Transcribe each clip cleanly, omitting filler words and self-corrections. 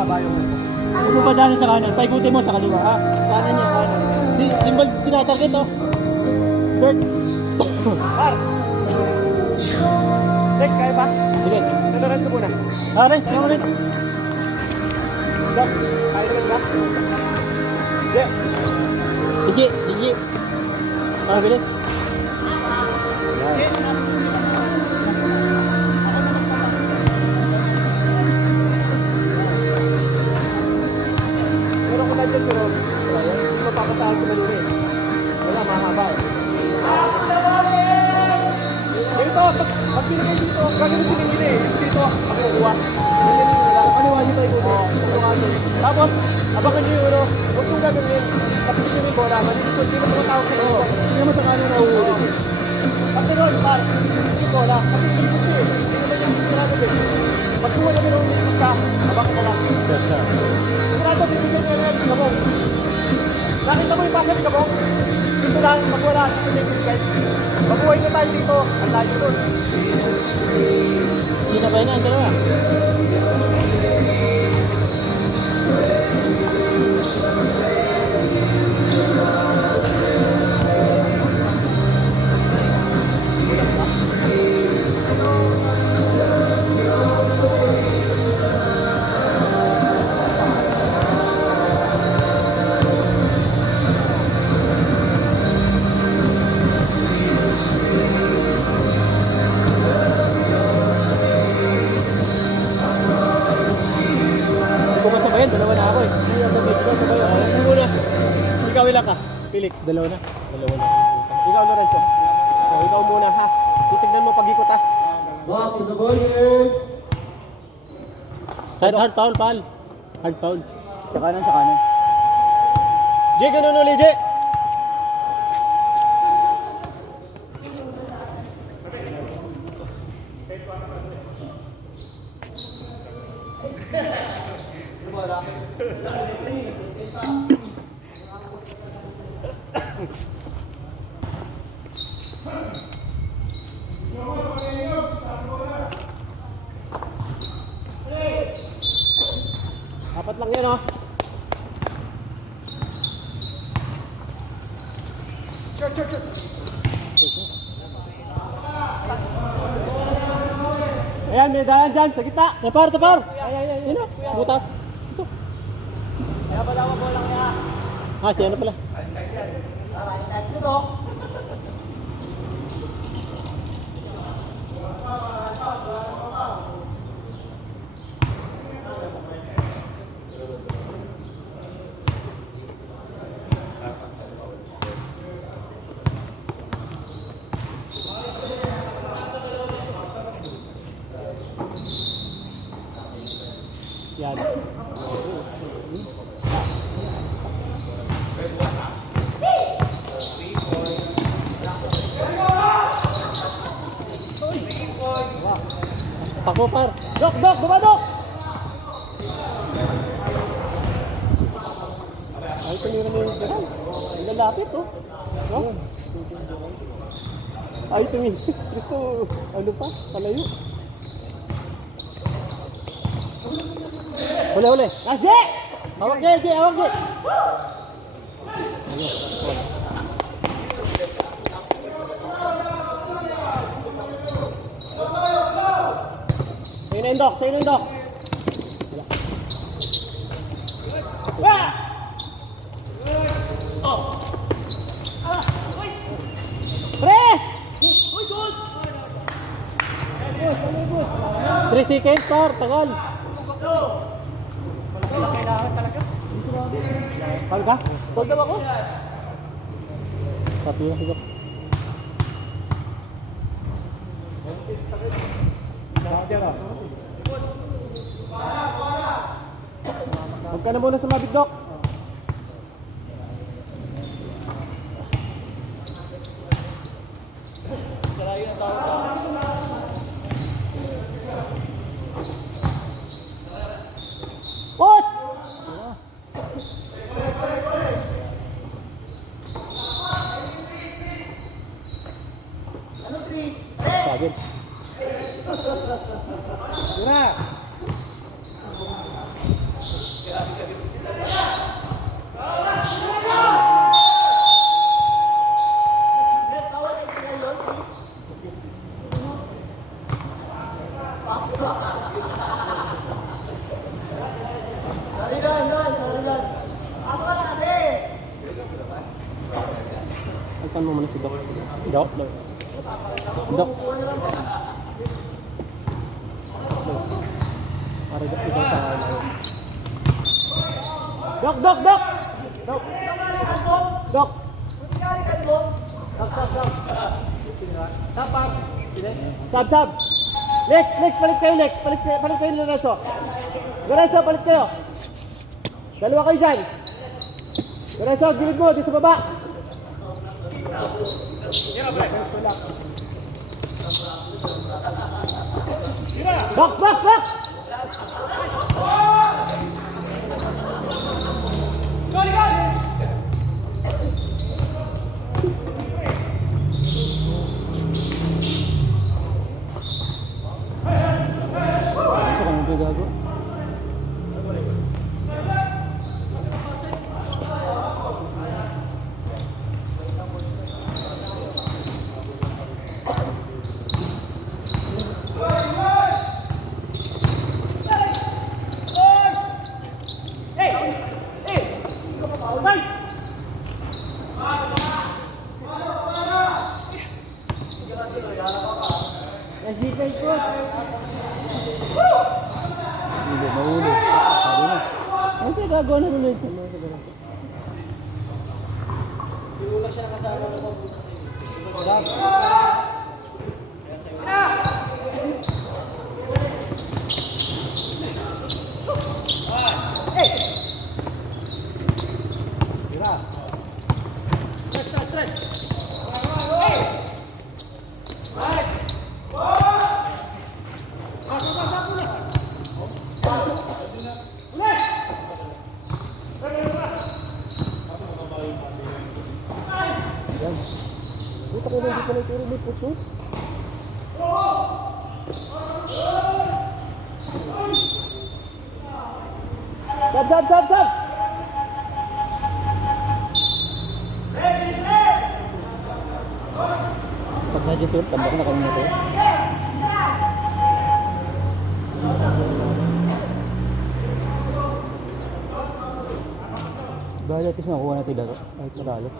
mahaba yung ulo. Kung mo padaanin sa kanan, paikutin mo sa kaliwa ha. Kanan niya, kanan. Si Timbal tinatarget oh. Bert. Par! Tek, kaya ba? Sige. Ito rin sa muna. Renz, ikaw Renz. Dok, kaya naman ba? Hindi. Higi, higi. Bilis. Meron ko na dyan sa road. Hindi mapapasahal sa maluri. Wala, mahaba eh. Ganito, pag pinigay dito, gagawin si Ningili eh. Dito, ako kukuha. Kaniwa dito yung ulo. Tapos, abangan nyo yung ulo. Huwag kong gagawin. Kapit nyo yung bola. Manilisod, hindi mo tumatawag sa iyo. Hindi naman sa kanan na uulit. Pati ron, par, yung bola. Kasi hindi siya eh. Hindi naman yung sigurado eh. Pag kuha na meron yung ka, abangan ka lang. Sigurado, bibigyan nyo yan, Gabong. Nakita mo yung pasa ni Gabong? Dito lang, pag wala, dito yung bibigay. Mabuhay na tayo dito, ang layo doon. Sinabay na ang dalawa. Sabayan, dalawa na ako eh. Ano muna? Ikaw ilang ka? Felix, dalawa na. Dalawa na. Ikaw, Lorenzo. Ikaw muna ha. Titignan mo pag-ikot ha. Back to the ball game. Hard foul, pal. Hard foul. Sa kanan, sa kanan. Jay, ganun ulit, Jay. Apat lang yan, oh. Ayan, may dahan dyan, sa gitna. Tapar, tapar. Ay. Yun o, butas. Ito. Kaya pala ako lang kaya. Ah, siya na pala. Ito. Yan. Pakmo par. Dok, baba, Dok! Ay, tumira mo yung tiran. Ang lalapit oh. No? Ay, tumira. Gusto, ano pa? Palayo. Huli. Asje! Hawak niya, Jay. Hawak niya. Sa'yo na yung Dok, sa'yo na yung Dok. Press! 3 seconds par, tagal. Kailangan talaga. Paano ka? Hold daw ako. Tatlo na siguro. Huwag ka na muna sumabit, Dok. Coach! Sagin. Tira! Hawakan mo muna si Doc. Dok. Doc. Para ikaw sa Doc, Doc, Doc! Doc! Doc! Sab! Lex, palit kayo, Lex. Palit kayo, Lorenzo. Lorenzo, palit kayo. Dalawa kayo dyan. Lorenzo, gilid mo, dito sa baba. Box! Gusto ko nung gago. Hindi, mahuli. Sabi na. Ano kaya gagawa na ulit sa mga siguro? Puta ko na, hindi ko na ituro may puto. Sab! Pag na-jesur, tambak na kami na to. Bahala at least nakuha natin dito. Kahit matalo.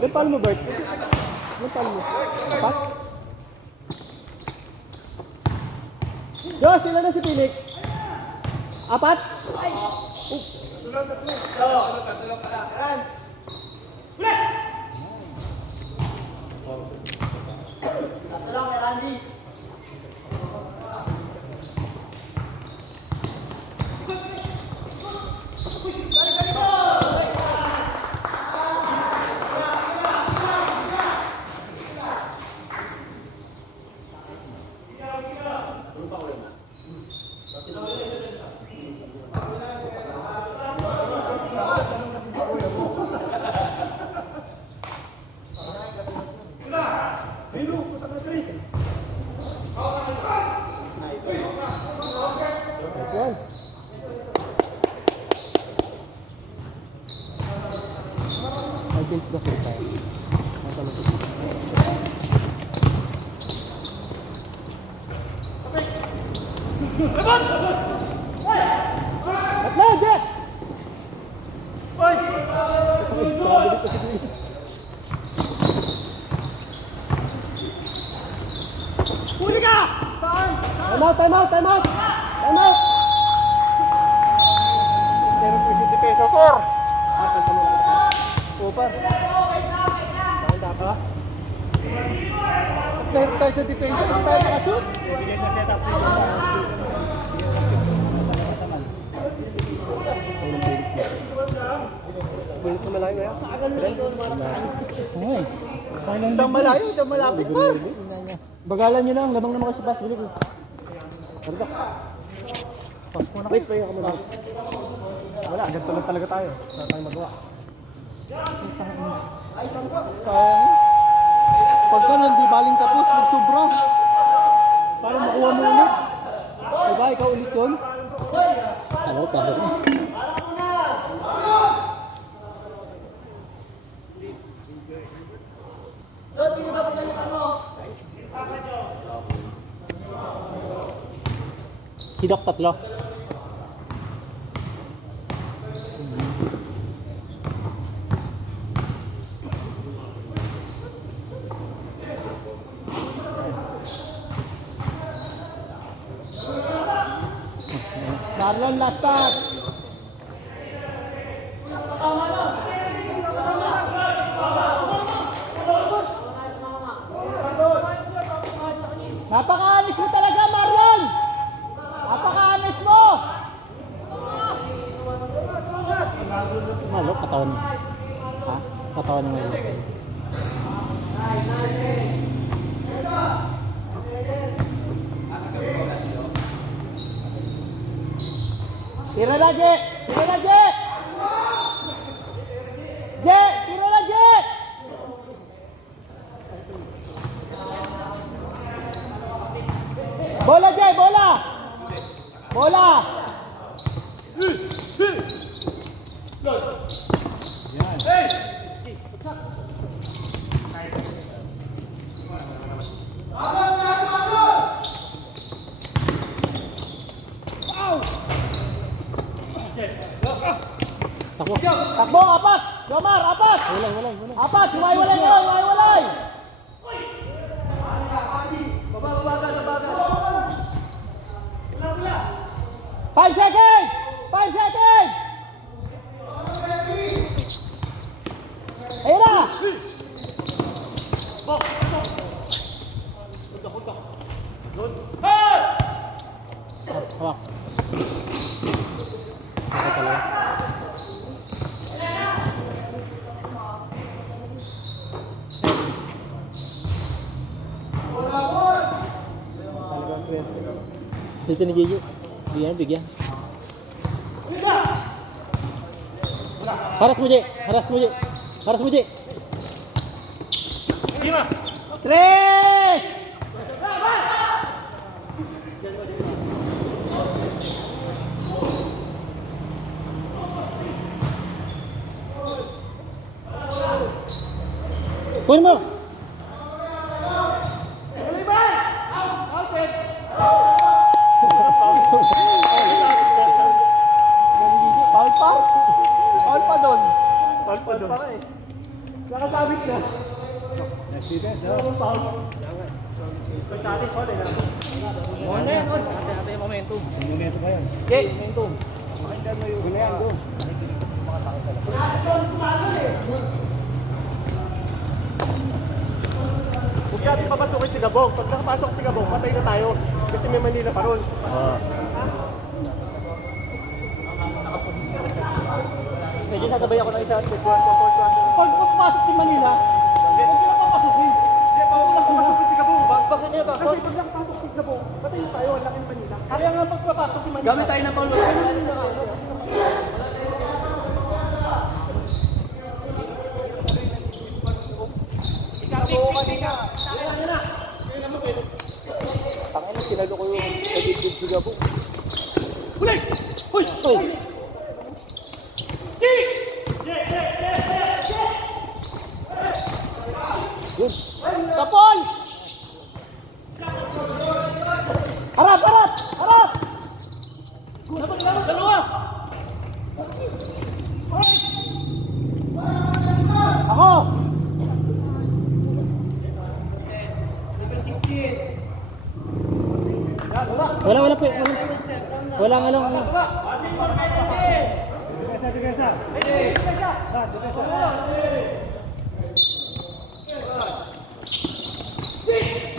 Ilan palo mo, Bert? Ilan palo mo? Apat? Josh, ilan na si Felix? Apat? Yan. I think the first time. Matalapit. Atla, Jet! Oy! Huli ka! Saan? Time out! Meron po si Defensor. Upar. Ha? Dahil tayo sa depensa, hindi tayo nakashoot. Bigyan na set up sa inyo. Bilis sa malayo kaya? Ay. Isang malayo, isang malapit pa. Bagalan nyo lang, lamang naman kayo sa bus. Bili ko. Karga. Pas mo na. Please, pahinga ka muna. Wala, ganito lang talaga tayo. Wala tayong magawa. Sayang. Pag ganun, di baling tapos, magsubra. Para makuha mo ulit. Diba, ikaw ulit yun? Ano, kahit na. Hidok tatlo. Marlon, last pass. Napaka-alis mo talaga, Marlon! Napaka-alis mo! Malo, katawan. Ha? Katawan ng ngayon. Tira na, Je! Tira na, Je! Je! Tira na, Je! Bola, Je! Bola! Bola! Takbo! Takbo! Apat! Jomar! Apat! Walay! Apat! Hiwai-walay nyo! Hiwai-walay! Five seconds! 5 seconds! Ayun na! Hawak. Ako talaga. Dito ni Gigi. Bigyan. Haras mo, Je. Haras mo, Je. 3! Kunin mo! Paul pa doon. Nakasabit na. Next defense, ha? Kasi natin yung momentum. Yung momentum pa yan. Okay. Momentum. Pakinggan mo yung gunayan, go. Huwag natin papasukin si Gabong. Pag nakapasok si Gabong, patay na tayo. Kasi may Manila pa ron. Medyo sasabay ako ng isa at pag papasok si Manila, huwag nila papasukin. Hindi, huwag lang papasukin si Gabong. Bakit niya ba? Kasi pag nakapasok si Gabong, patay na tayo. Ang laking Manila. Kaya nga pagpapasok si Manila. Gamit tayo ng Paulo. Tangin na, sinalo ko yung pagigid si Gabong. Hoy! Kapol! Harap! Dalawa! Ako! Wala po. Wala nga lang.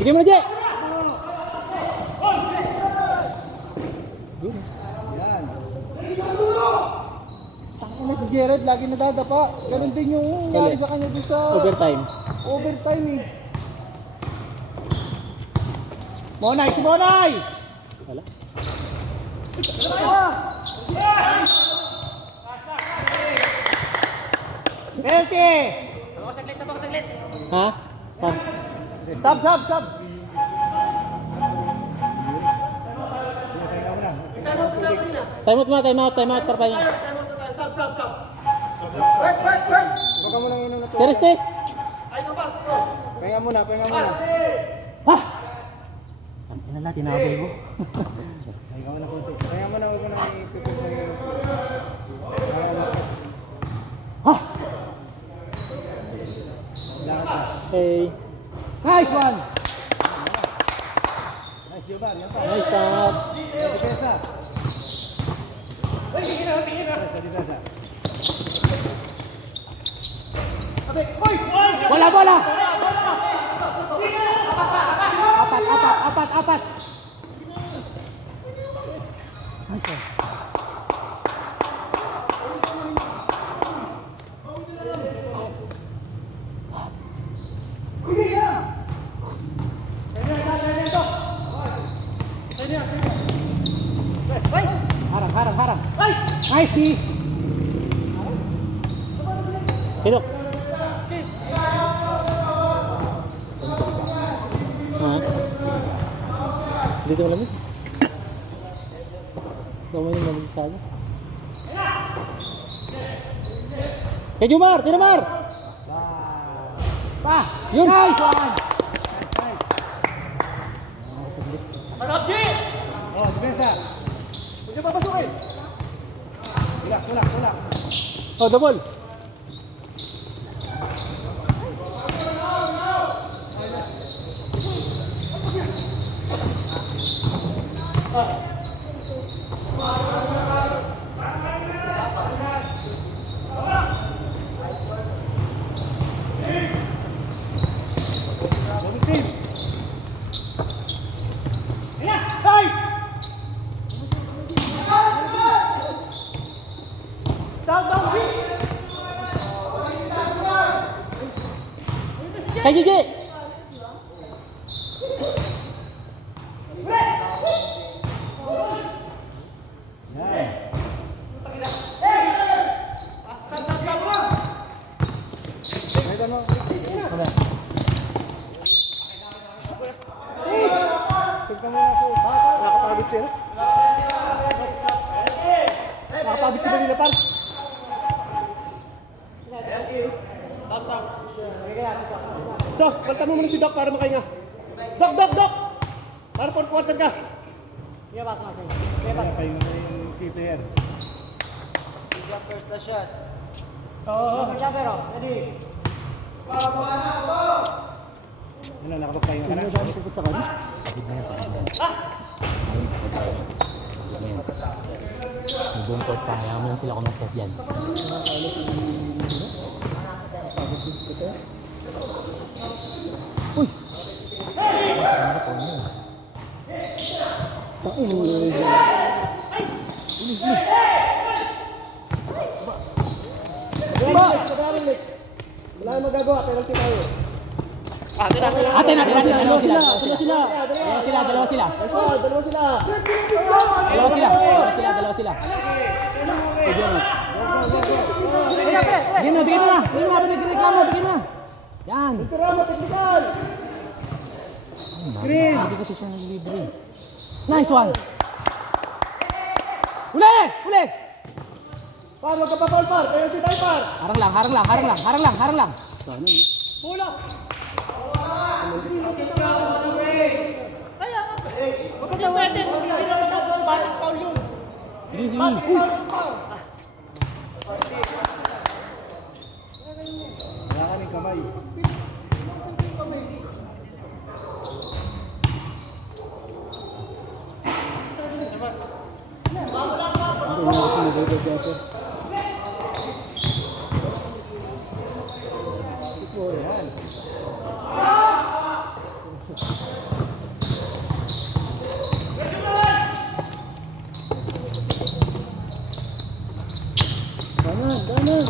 Bigyan mo na, Jay! Yan. Tangin na si Jared, lagi nadadapa. Ganun din yung nangyari sa kanya doon sa Overtime. overtime eh. Monay! Si Monay! Wala. Penalty! Ha? Ha? Stop. Time out para pahinga. Huwag ka muna inom na to. Seriously? Pahinga muna. Ha? Ang inala, tinabol mo. Pahinga muna konti. Pahinga muna, huwag mo na ipipit sa iyo. Ha? Hey. Nice one! Nice job, yan pa. Nice stop. Depensa. Depensa. Bola, bola! Apat. Nice one. Harang. Nice, D. Hidup. Ha? Dito malamig. Dami yung malamig sa akin. Kay Jumar! Tinamar! Pa! Yun! Nice one! Oh, depensa. Huwag niyo papasukin. Tulak. Oh, double! Kay Gigi! Nakakapagod siya. Nakakapagod siya nila par. So, balta mo muna si Doc para makahinga. Doc! Para for quarter ka. Pahinga na yung key player. First the shot. Oo. Ano, nakapagpahinga ka na? Pagkakot sa kanya. Nag-bungkot pa. Kaya mo lang sila kumaskas dyan. Uy! Wala nang magagawa, penalty tayo. Ate na! Dalawa sila! Bigyan mo na! Bigyan mo na! Yan! Karama, technical! Green! Hindi kasi siya naglibre. Nice one! Uli! Par, wag ka pa foul, par. Penalty tayo, par. Harang lang! Sana no? Bola! Wag ka na pwede. Hindi naman batik foul yun. Sige. Wala ka rin kamay. Yan. Danan.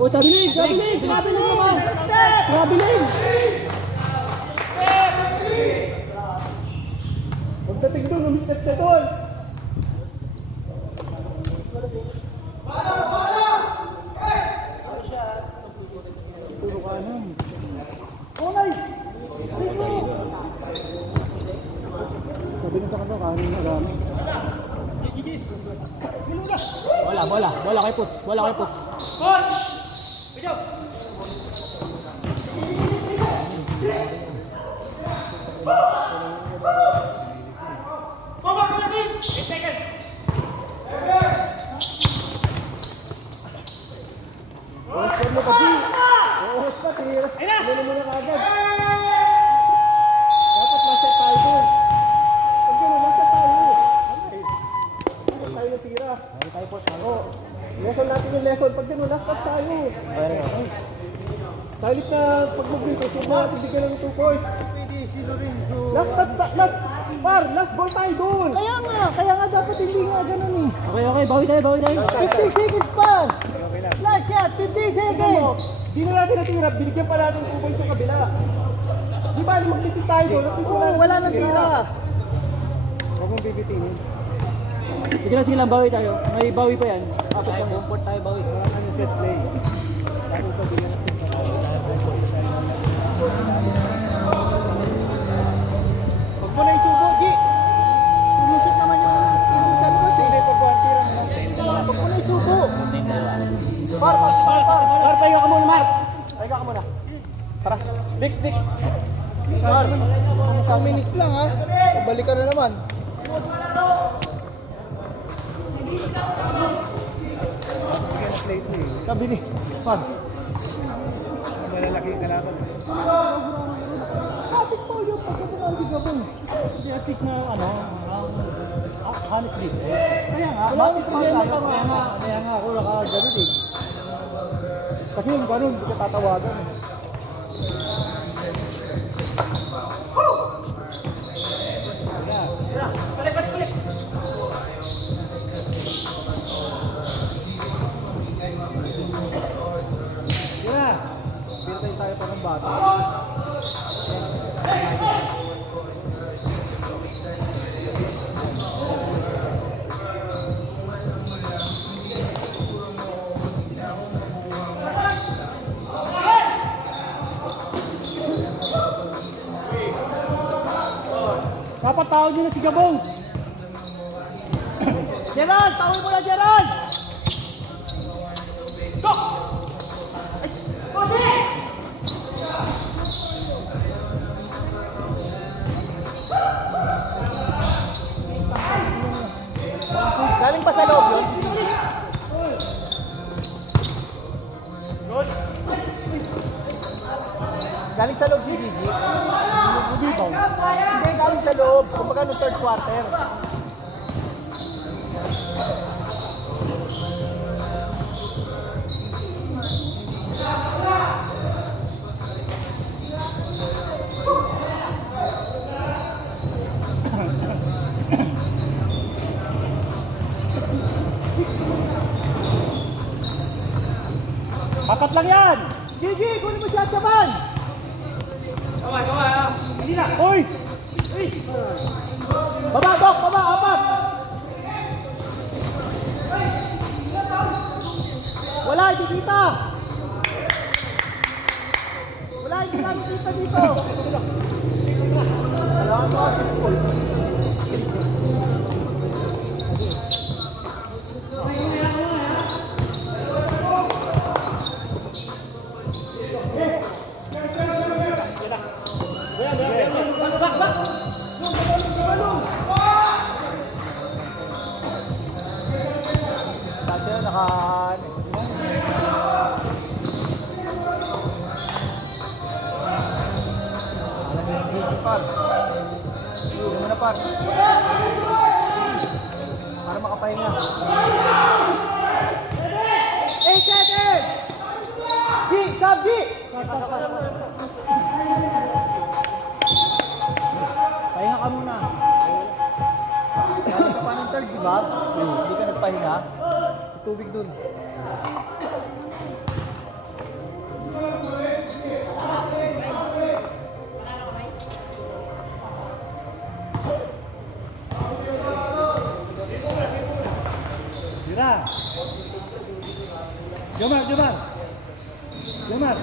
O, tabiling! Tabiling! Tabiling naman! Tabiling! Pagdating doon, umistep siya doon. Puro kanan. Onay! Sabi na sa kanto, kanin na gamit. Bola kay Puts. Bola kay Puts. Oscar mo ka, B. Oo, Oscar, tira. Lalo mo na kagad. Dapat nasa tayo doon. Pag gano'n, nasa tayo. Nasa tayo na tira. Ay, tayo po. Oo. Lesson natin yung lesson. Pag gano'n, last up tayo. Kahit na pag-move dito, huwag natin bigyan ng 2 points. Last up, last ball tayo doon. Kaya nga dapat hindi nga ganun eh. Okay, bawi tayo. 50 seconds pa! Last shot, 50 seconds! Di na natin natira, binigyan pa natin 2 points yung kabila. Di ba, mag-litis tayo doon. Oo, wala nang tira. Huwag mong bibitinin. Sige lang, bawi tayo. May bawi pa yan. Comfort tayo, bawi. Wala na yung set play. Tayo ito, bigyan natin. Huwag mo na isubo, G! Tumusot naman yung sa labas eh. Hindi, pag-tira na lang. Huwag mo na isubo. Par, pahinga ka muna, Mar. Pahinga ka muna. Tara. Dix. Par, 2 minutes lang ha. Pabalik ka na naman. Sabi ni, Par. Malalaki ka natin. Kapit po yung pagkakunal di gabon. Kasi at least na, honestly. Kaya nga, Wala bakit akong pa problema tayo? ka. Kaya nga ako nakaganon eh. Kasi yung ganun, hindi ka tatawagan eh. Yeah. Pinatay tayo pa ng bata. Dapat tawag nyo na si Gabong. Gerald! Tawag mo na, Gerald! Galing pa sa loob yun? Good. Galing sa loob si Gigi. Hindi, galing sa loob. Kumbaga nung third quarter. Apat lang yan. Gigi, kunin mo siya, Chaban! Hindi na. Oy! Baba, Dok! Baba, apat! Wala, hindi kita! Wala, hindi namin kita dito! Wala ka sa Tasya, naka... Par. Hindi mo na, Par. Para makapahinga. 8 seconds! G! Sab, G! Pahinga ka muna. Galing ka pa ng third, di ba? Hindi ka nagpahinga. tubig dun. Tira. Jomar.